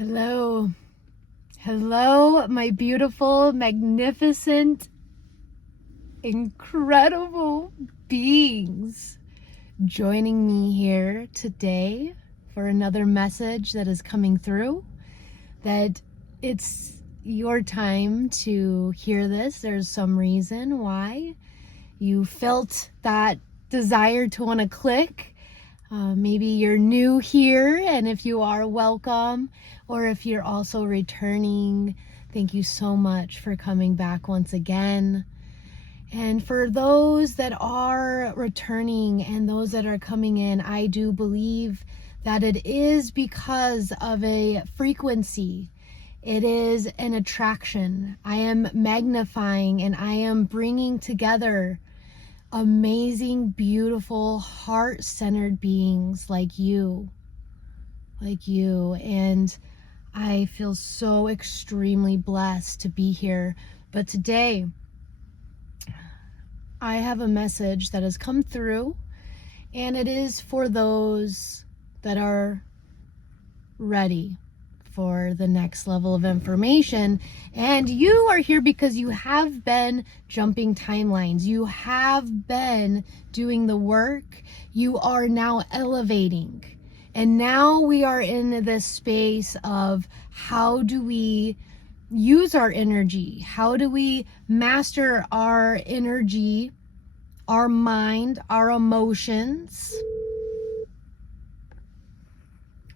Hello. Hello, my beautiful, magnificent, incredible beings joining me here today for another message that is coming through, that it's your time to hear this. There's some reason why you felt that desire to want to click. Maybe you're new here, and if you are, welcome. Or if you're also returning, thank you so much for coming back once again. And for those that are returning and those that are coming in, I do believe that it is because of a frequency. It is an attraction. I am magnifying and I am bringing together amazing, beautiful, heart-centered beings like you. And I feel so extremely blessed to be here. But today, I have a message that has come through, and it is for those that are ready for the next level of information. And you are here because you have been jumping timelines. You have been doing the work. You are now elevating. And now we are in this space of how do we use our energy? How do we master our energy, our mind, our emotions?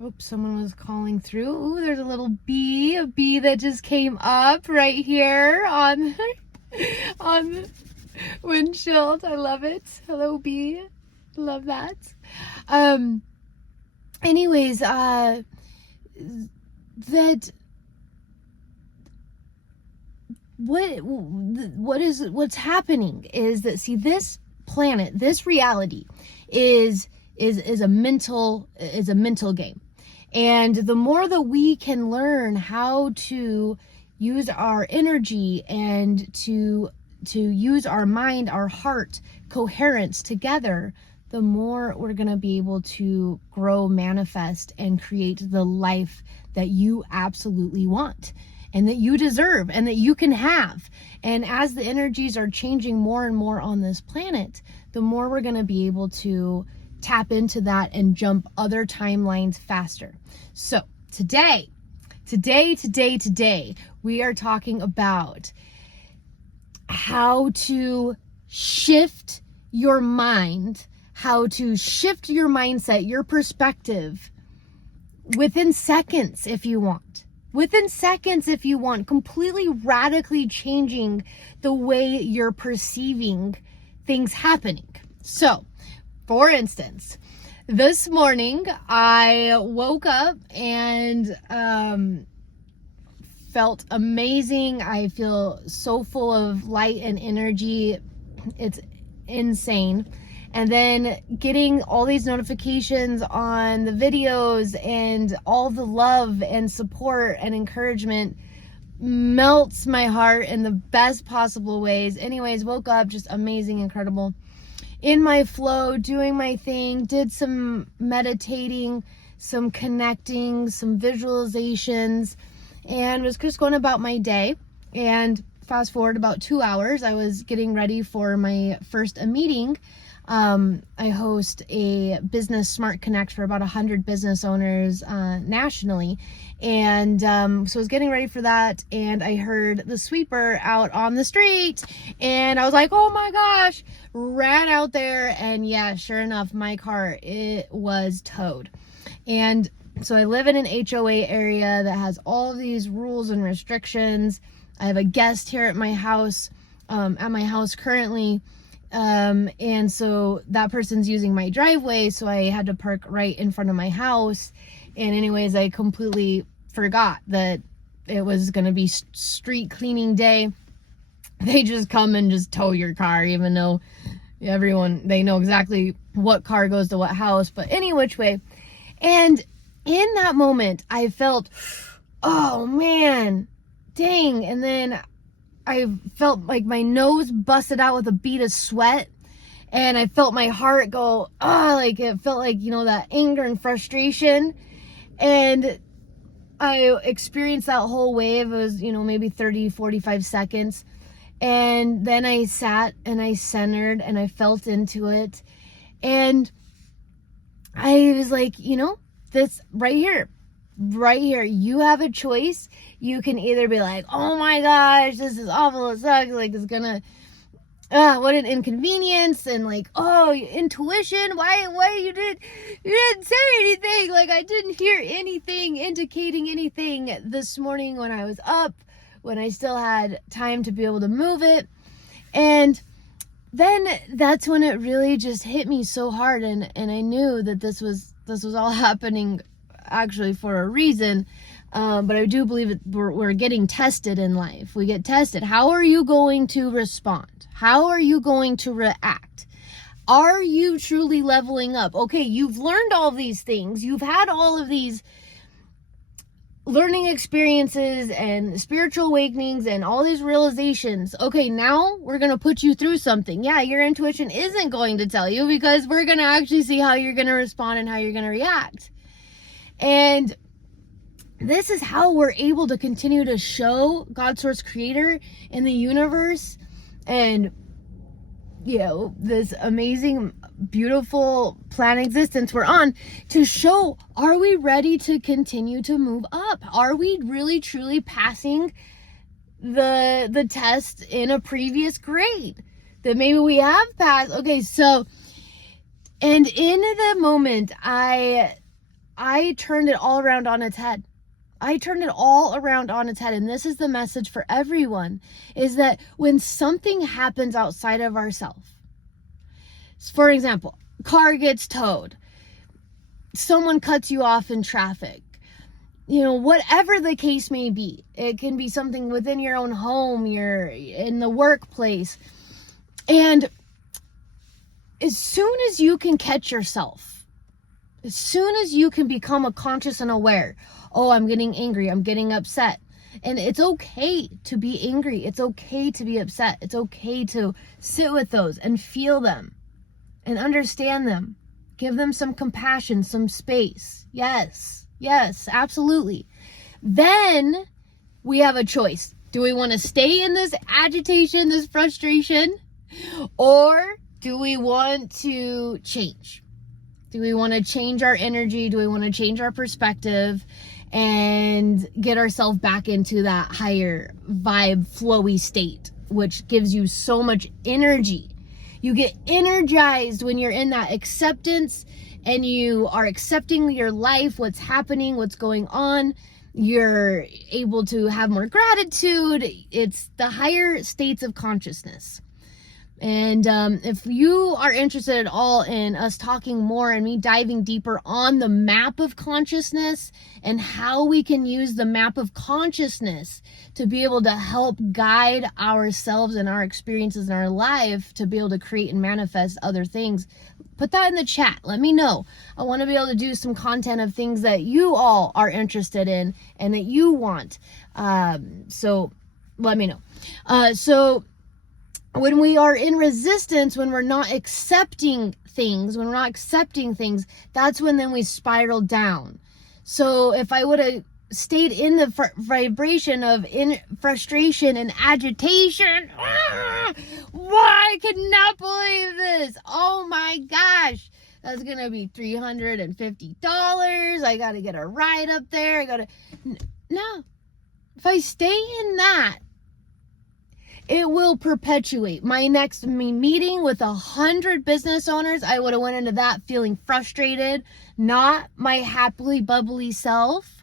Oops, someone was calling through. Ooh, there's a little bee, a bee that just came up right here on the windshield. I love it. Hello, bee. Love that. Anyways, that what's happening is that, see, this planet, this reality is a mental game. And the more that we can learn how to use our energy and to use our mind, our heart, coherence together, the more we're going to be able to grow, manifest, and create the life that you absolutely want and that you deserve and that you can have. And as the energies are changing more and more on this planet, the more we're going to be able to tap into that and jump other timelines faster. So today, we are talking about how to shift your mind, how to shift your mindset, your perspective within seconds if you want. Completely radically changing the way you're perceiving things happening. So, for instance, this morning I woke up and felt amazing. I feel so full of light and energy. It's insane. And then getting all these notifications on the videos and all the love and support and encouragement melts my heart in the best possible ways. Anyways, woke up just amazing, incredible. In my flow, doing my thing, did some meditating, some connecting, some visualizations, and was just going about my day. And fast forward about 2 hours, I was getting ready for my first meeting. I host a business smart connect for about 100 business owners nationally. And so I was getting ready for that, and I heard the sweeper out on the street, and I was like, oh my gosh, ran out there, and yeah, sure enough, my car, it was towed. And so I live in an HOA area that has all of these rules and restrictions. I have a guest here at my house currently. And so that person's using my driveway, so I had to park right in front of my house. And anyways, I completely forgot that it was going to be street cleaning day. They just come and just tow your car, even though they know exactly what car goes to what house. But any which way. And in that moment, I felt, oh man, dang. And then I felt like my nose busted out with a bead of sweat, and I felt my heart go, like it felt like, that anger and frustration. And I experienced that whole wave. It was, maybe 30, 45 seconds. And then I sat and I centered and I felt into it. And I was like, this right here, you have a choice. You can either be like, oh my gosh, this is awful, it sucks, like it's gonna, what an inconvenience, and like, oh, intuition, why you didn't say anything, like I didn't hear anything indicating anything this morning when I was up, when I still had time to be able to move it. And then that's when it really just hit me so hard, and I knew that this was all happening actually for a reason. But I do believe we're getting tested in life. We get tested. How are you going to respond? How are you going to react? Are you truly leveling up? Okay, you've learned all these things. You've had all of these learning experiences and spiritual awakenings and all these realizations. Okay, now we're going to put you through something. Yeah, your intuition isn't going to tell you, because we're going to actually see how you're going to respond and how you're going to react. And this is how we're able to continue to show God, Source, Creator in the universe, and this amazing, beautiful planet existence we're on, to show, are we ready to continue to move up? Are we really truly passing the test in a previous grade that maybe we have passed? Okay, so, and in the moment, I turned it all around on its head. I turned it all around on its head. And this is the message for everyone, is that when something happens outside of ourselves, for example, car gets towed, someone cuts you off in traffic, whatever the case may be, it can be something within your own home, you're in the workplace. And as soon as you can catch yourself, as soon as you can become conscious and aware, oh, I'm getting angry, I'm getting upset. And it's okay to be angry. It's okay to be upset. It's okay to sit with those and feel them and understand them. Give them some compassion, some space. Yes, absolutely. Then we have a choice. Do we want to stay in this agitation, this frustration? Or do we want to change? Do we want to change our energy? Do we want to change our perspective and get ourselves back into that higher vibe, flowy state, which gives you so much energy? You get energized when you're in that acceptance and you are accepting your life, what's happening, what's going on. You're able to have more gratitude. It's the higher states of consciousness. And if you are interested at all in us talking more and me diving deeper on the map of consciousness and how we can use the map of consciousness to be able to help guide ourselves and our experiences in our life to be able to create and manifest other things, put that in the chat. Let me know. I want to be able to do some content of things that you all are interested in and that you want. So let me know. So when we are in resistance, when we're not accepting things, that's when then we spiral down. So if I would have stayed in the vibration of frustration and agitation, why? I could not believe this. Oh my gosh. That's going to be $350. I got to get a ride up there. No. If I stay in that, it will perpetuate. My next meeting with 100 business owners, I would have went into that feeling frustrated, not my happily bubbly self.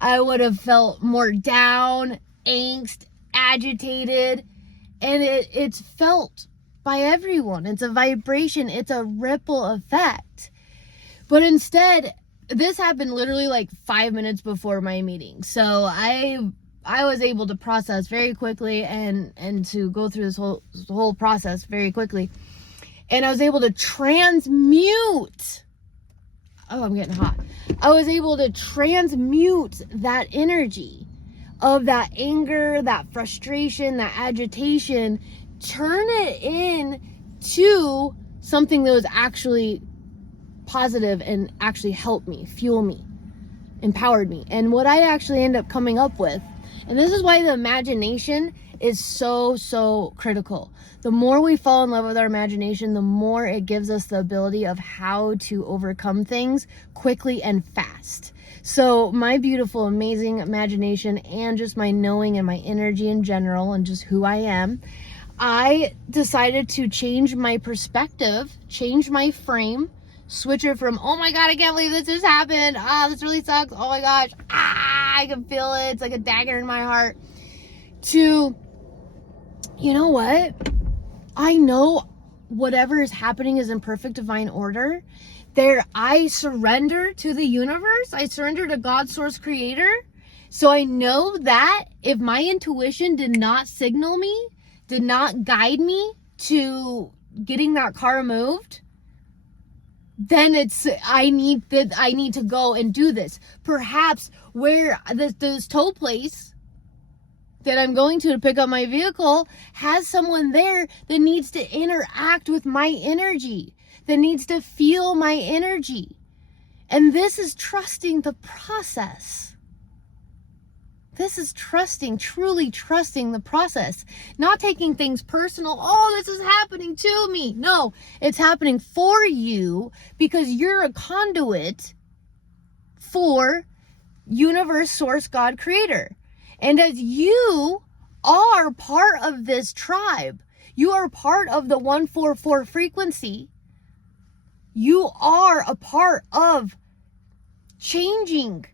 I would have felt more down, angst, agitated, and it's felt by everyone. It's a vibration. It's a ripple effect. But instead, this happened literally like 5 minutes before my meeting. So I was able to process very quickly and to go through this whole process very quickly. And I was able to transmute. Oh, I'm getting hot. I was able to transmute that energy of that anger, that frustration, that agitation, turn it into something that was actually positive and actually help me, fuel me. empowered me. And what I actually end up coming up with, and this is why the imagination is so critical. The more we fall in love with our imagination, the more it gives us the ability of how to overcome things quickly and fast. So my beautiful, amazing imagination and just my knowing and my energy in general and just who I am, I decided to change my perspective, change my frame, switch it from, oh my God, I can't believe this just happened. This really sucks. Oh my gosh. I can feel it. It's like a dagger in my heart. To, you know what? I know whatever is happening is in perfect divine order. I surrender to the universe. I surrender to God's source creator. So I know that if my intuition did not signal me, did not guide me to getting that car moved, then I need to go and do this. Perhaps where this tow place that I'm going to pick up my vehicle has someone there that needs to interact with my energy, that needs to feel my energy. And this is trusting the process. This is truly trusting the process. Not taking things personal. Oh, this is happening to me. No, it's happening for you because you're a conduit for universe, source, God, creator. And as you are part of this tribe, you are part of the 144 frequency, you are a part of changing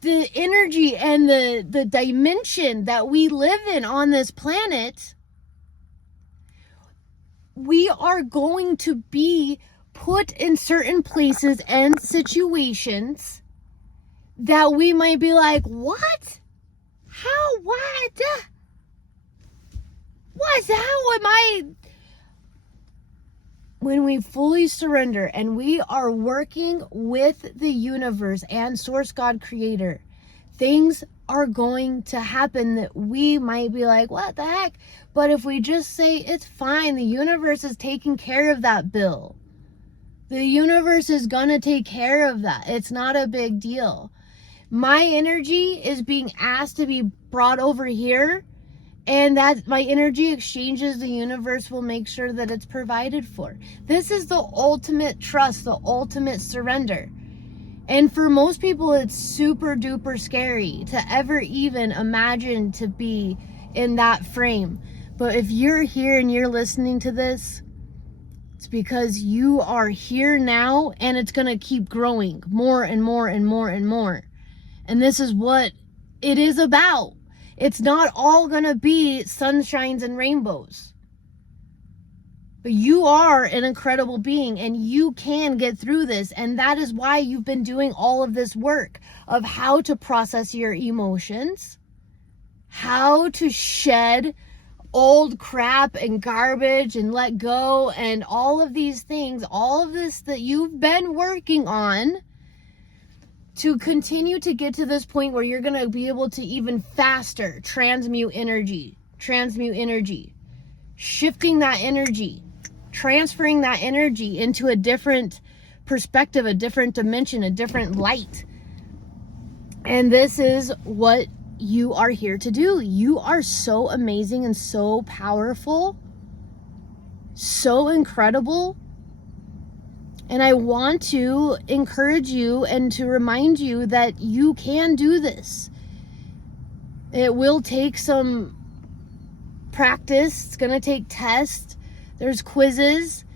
the energy and the dimension that we live in on this planet. We are going to be put in certain places and situations that we might be like, what? How? What? What? How am I? When we fully surrender and we are working with the universe and source God creator, things are going to happen that we might be like, what the heck? But if we just say, it's fine, the universe is taking care of that bill. The universe is going to take care of that. It's not a big deal. My energy is being asked to be brought over here, and that my energy exchanges, the universe will make sure that it's provided for. This is the ultimate trust, the ultimate surrender. And for most people, it's super duper scary to ever even imagine to be in that frame. But if you're here and you're listening to this, it's because you are here now, and it's going to keep growing more and more and more and more. And this is what it is about. It's not all going to be sunshines and rainbows. But you are an incredible being, and you can get through this. And that is why you've been doing all of this work of how to process your emotions, how to shed old crap and garbage and let go, and all of these things, all of this that you've been working on, to continue to get to this point where you're going to be able to even faster transmute energy, shifting that energy, transferring that energy into a different perspective, a different dimension, a different light. And this is what you are here to do. You are so amazing and so powerful, so incredible. And I want to encourage you and to remind you that you can do this. It will take some practice. It's going to take tests. There's quizzes.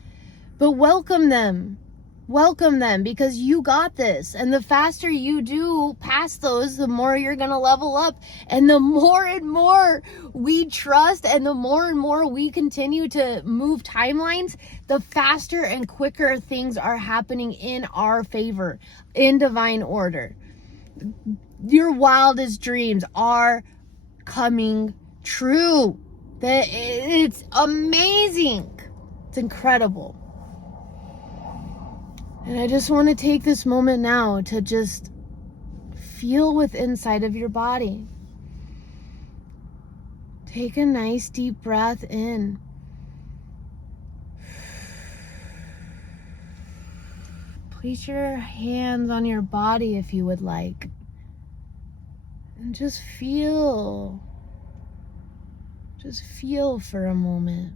But welcome them. Welcome them, because you got this. And the faster you do pass those, the more you're going to level up. And the more and more we trust, and the more and more we continue to move timelines, the faster and quicker things are happening in our favor, in divine order. Your wildest dreams are coming true. It's amazing. It's incredible. And I just want to take this moment now to just feel with inside of your body. Take a nice deep breath in. place your hands on your body if you would like. And just feel. Just feel for a moment.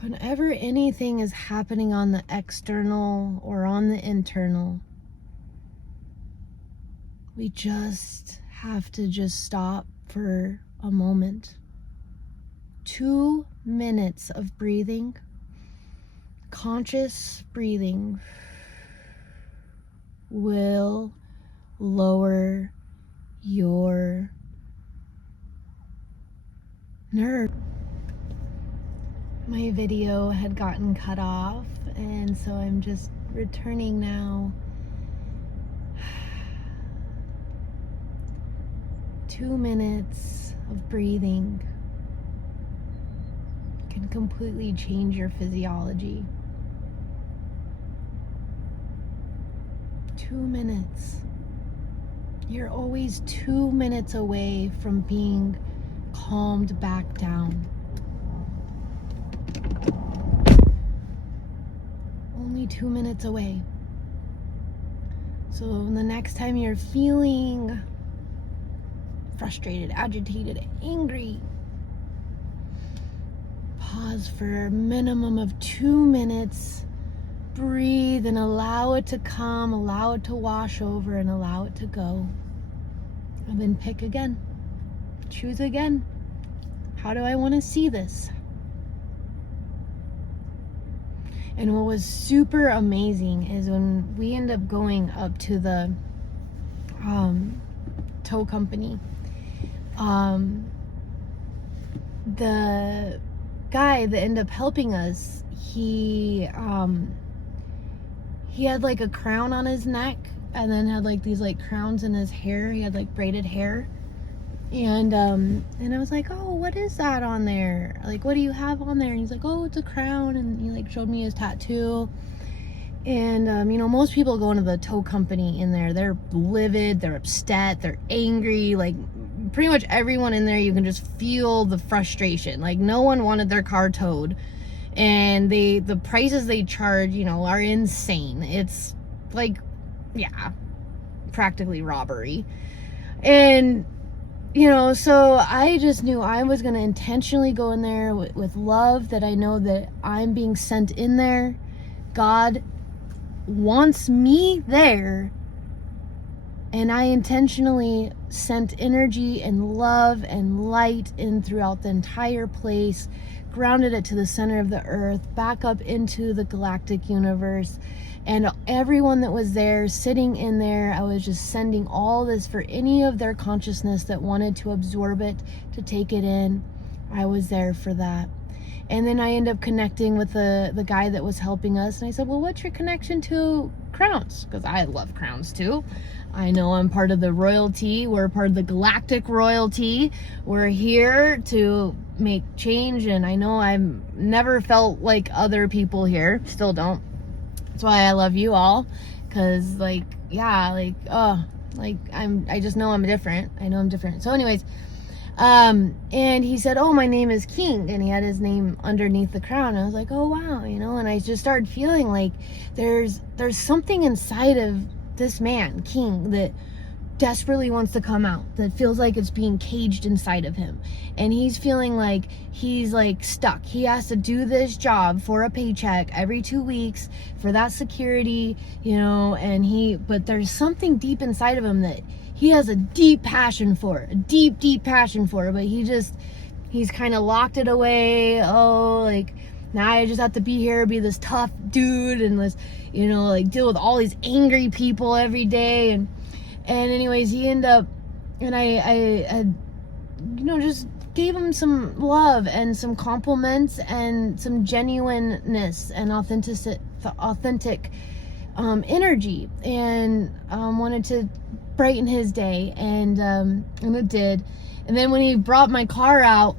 Whenever anything is happening on the external or on the internal, we just have to just stop for a moment. 2 minutes of breathing, conscious breathing, will lower your nerve. My video had gotten cut off, and so I'm just returning now. 2 minutes of breathing can completely change your physiology. 2 minutes. You're always 2 minutes away from being calmed back down. Only 2 minutes away. So the next time you're feeling frustrated, agitated, angry, pause for a minimum of 2 minutes. Breathe and allow it to come, allow it to wash over, and allow it to go. And then pick again. Choose again. How do I want to see this? And what was super amazing is when we end up going up to the tow company, the guy that ended up helping us, he had like a crown on his neck, and then had like these like crowns in his hair. He had like braided hair, and I was like, oh, what is that on there? Like, what do you have on there? And he's like, oh, it's a crown. And he like showed me his tattoo. And you know, most people go into the tow company in there, they're livid, they're upset, they're angry. Like pretty much everyone in there, you can just feel the frustration. Like no one wanted their car towed, and the prices they charge, you know, are insane. It's like, yeah, practically robbery. And you know, so I just knew I was going to intentionally go in there with love, that I know that I'm being sent in there. God wants me there, and I intentionally sent energy and love and light in throughout the entire place, grounded it to the center of the earth, back up into the galactic universe. And everyone that was there, sitting in there, I was just sending all this for any of their consciousness that wanted to absorb it, to take it in. I was there for that. And then I ended up connecting with the guy that was helping us. And I said, well, what's your connection to crowns? Because I love crowns too. I know I'm part of the royalty. We're part of the galactic royalty. We're here to make change. And I know I've never felt like other people here. Still don't. That's why I love you all, because like, yeah, like, oh, like I just know I'm different. I know I'm different. So anyways, and he said, oh, my name is King, and he had his name underneath the crown. I was like, oh wow, you know, and I just started feeling like there's something inside of this man, King, that desperately wants to come out, that feels like it's being caged inside of him, and he's feeling like he's like stuck. He has to do this job for a paycheck every 2 weeks for that security, you know, but there's something deep inside of him that he has a deep passion for, but he's kind of locked it away. Oh, like now I just have to be here, be this tough dude, and this, you know, like deal with all these angry people every day. And anyways, he ended up, and I you know, just gave him some love and some compliments and some genuineness and authentic energy, and wanted to brighten his day, and it did. And then when he brought my car out,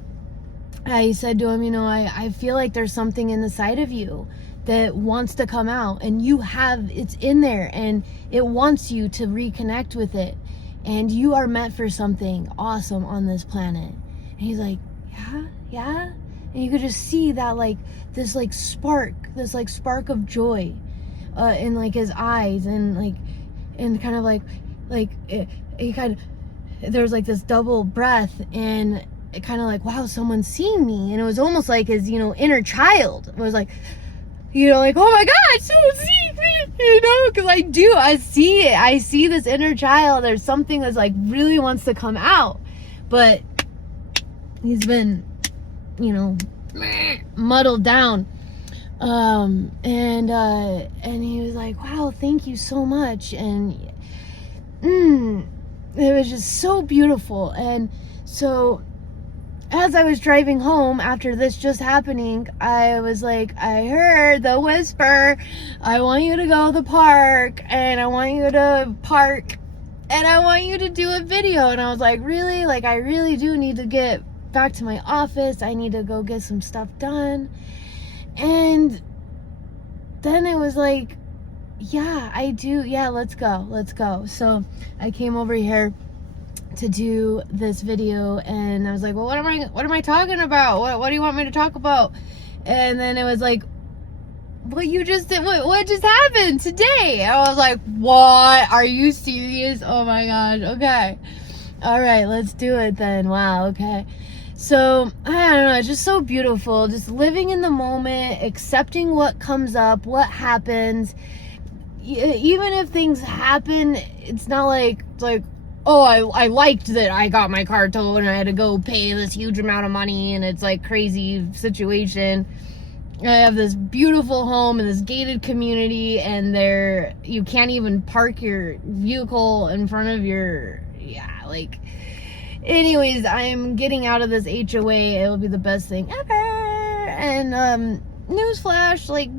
I said to him, you know, I feel like there's something in the side of you that wants to come out, and it's in there, and it wants you to reconnect with it, and you are meant for something awesome on this planet. And he's like, yeah. and you could just see that like this like spark of joy in like his eyes, and like, and kind of like it kind of, there was like this double breath, and it kind of like, wow, someone's seeing me. And it was almost like his, you know, inner child. It was like, you know, like, oh my God, someone sees me, you know, because I see it. I see this inner child. There's something that's like really wants to come out, but he's been, you know, muddled down. And he was like, wow, thank you so much. And it was just so beautiful. And so as I was driving home after this just happening, I was like, I heard the whisper, I want you to go to the park, and I want you to park, and I want you to do a video. And I was like, really? Like, I really do need to get back to my office. I need to go get some stuff done. And then it was like, yeah, I do. Yeah, let's go. So I came over here to do this video, and I was like, well, what am I talking about? What do you want me to talk about? And then it was like, what you just did, what just happened today? And I was like, what? Are you serious? Oh my God. Okay. All right, let's do it then. Wow. Okay. So, I don't know, it's just so beautiful. Just living in the moment, accepting what comes up, what happens. Even if things happen, it's not like, oh, I liked that I got my car towed and I had to go pay this huge amount of money and it's like crazy situation. I have this beautiful home in this gated community, and you can't even park your vehicle in front of your, like, anyways, I'm getting out of this HOA. It'll be the best thing ever. And newsflash, like,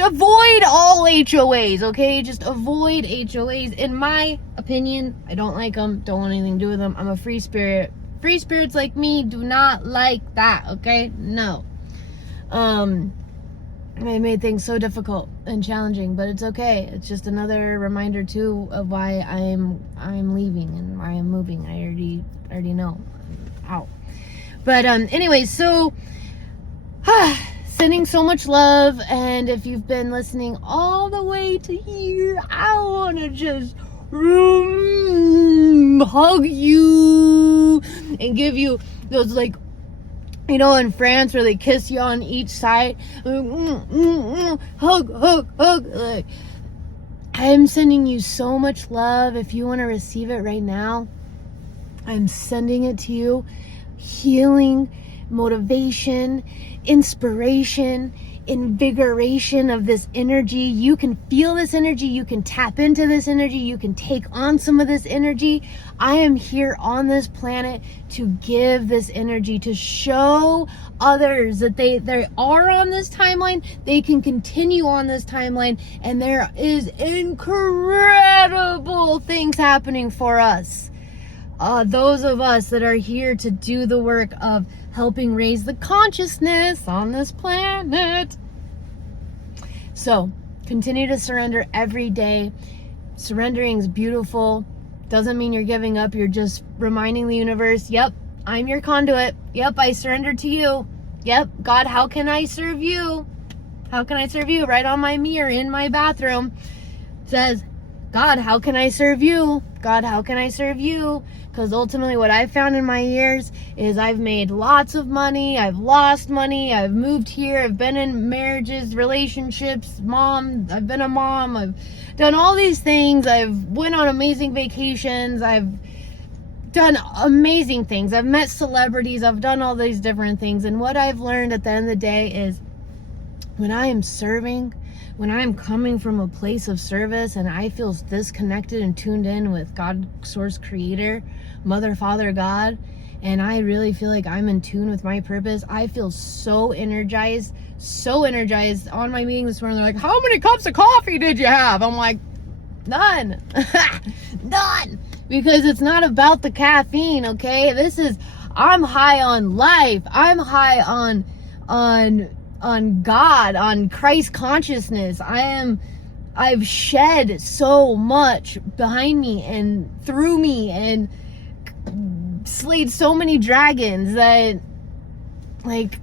avoid all HOAs, okay? Just avoid HOAs. In my opinion, I don't like them. Don't want anything to do with them. I'm a free spirit. Free spirits like me do not like that, okay? No. It made things so difficult and challenging, but it's okay. It's just another reminder too of why I'm leaving and why I'm moving. I already know. I'm out. But anyways, so sending so much love, and if you've been listening all the way to here, I want to just hug you and give you those, like, you know, in France where they kiss you on each side, hug. Like, I'm sending you so much love. If you want to receive it right now, I'm sending it to you. Healing, motivation, inspiration, invigoration of this energy. You can feel this energy. You can tap into this energy. You can take on some of this energy. I am here on this planet to give this energy, to show others that they are on this timeline. They can continue on this timeline, and there is incredible things happening for us. Those of us that are here to do the work of helping raise the consciousness on this planet. So, continue to surrender every day. Surrendering is beautiful. Doesn't mean you're giving up. You're just reminding the universe, yep, I'm your conduit. Yep, I surrender to you. Yep, God, how can I serve you? How can I serve you? Right on my mirror in my bathroom says, God, how can I serve you? God, how can I serve you? Because ultimately what I've found in my years is I've made lots of money, I've lost money, I've moved here, I've been in marriages, relationships, I've been a mom, I've done all these things, I've went on amazing vacations, I've done amazing things, I've met celebrities, I've done all these different things. And what I've learned at the end of the day is when I am serving, when I'm coming from a place of service and I feel disconnected and tuned in with God, Source, Creator, Mother, Father, God, and I really feel like I'm in tune with my purpose, I feel so energized on my meeting this morning. They're like, how many cups of coffee did you have? I'm like, none. None. Because it's not about the caffeine, okay? I'm high on life. I'm high on God, on Christ consciousness. I've shed so much behind me and through me and slayed so many dragons that, like,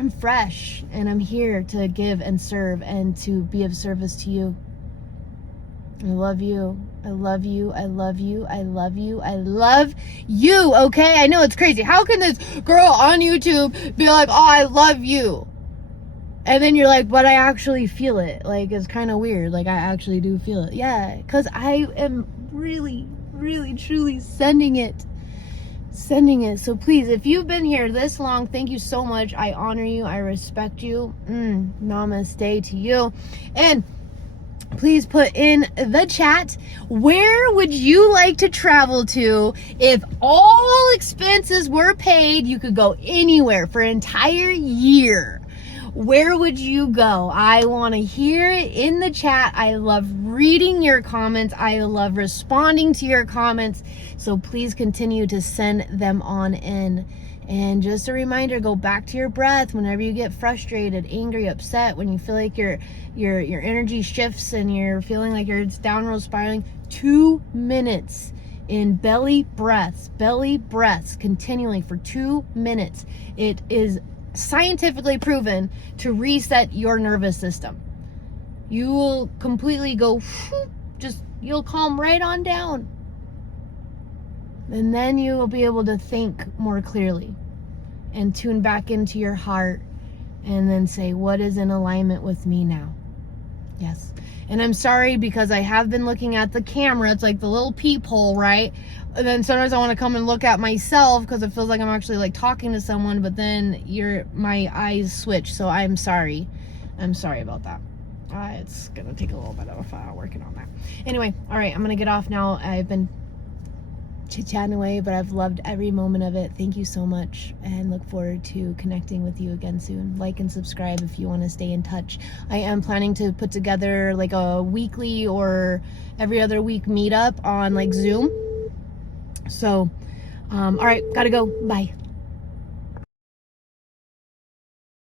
I'm fresh and I'm here to give and serve and to be of service to you. I love you. I love you. I love you. I love you. I love you. Okay? I know it's crazy. How can this girl on YouTube be like, oh, I love you? And then you're like, but I actually feel it. Like, it's kind of weird. Like, I actually do feel it. Yeah. Because I am really, really, truly sending it. So please, if you've been here this long, thank you so much. I honor you. I respect you. Namaste to you. And please put in the chat, where would you like to travel to if all expenses were paid? You could go anywhere for an entire year. Where would you go? I want to hear it in the chat. I love reading your comments. I love responding to your comments. So please continue to send them on in. And just a reminder, go back to your breath whenever you get frustrated, angry, upset, when you feel like your energy shifts and you're feeling like you're downward spiraling. 2 minutes in belly breaths continually for 2 minutes. It is scientifically proven to reset your nervous system. You will completely go, you'll calm right on down. And then you will be able to think more clearly and tune back into your heart and then say, what is in alignment with me now? Yes. And I'm sorry because I have been looking at the camera. It's like the little peephole, right? And then sometimes I want to come and look at myself because it feels like I'm actually like talking to someone, but then my eyes switch. So I'm sorry. I'm sorry about that. It's going to take a little bit of working on that. Anyway, all right, I'm going to get off now. I've been chit-chatting away, but I've loved every moment of it. Thank you so much and look forward to connecting with you again soon. Like and subscribe if you want to stay in touch. I am planning to put together like a weekly or every other week meetup on like Zoom. So, all right, gotta go. Bye.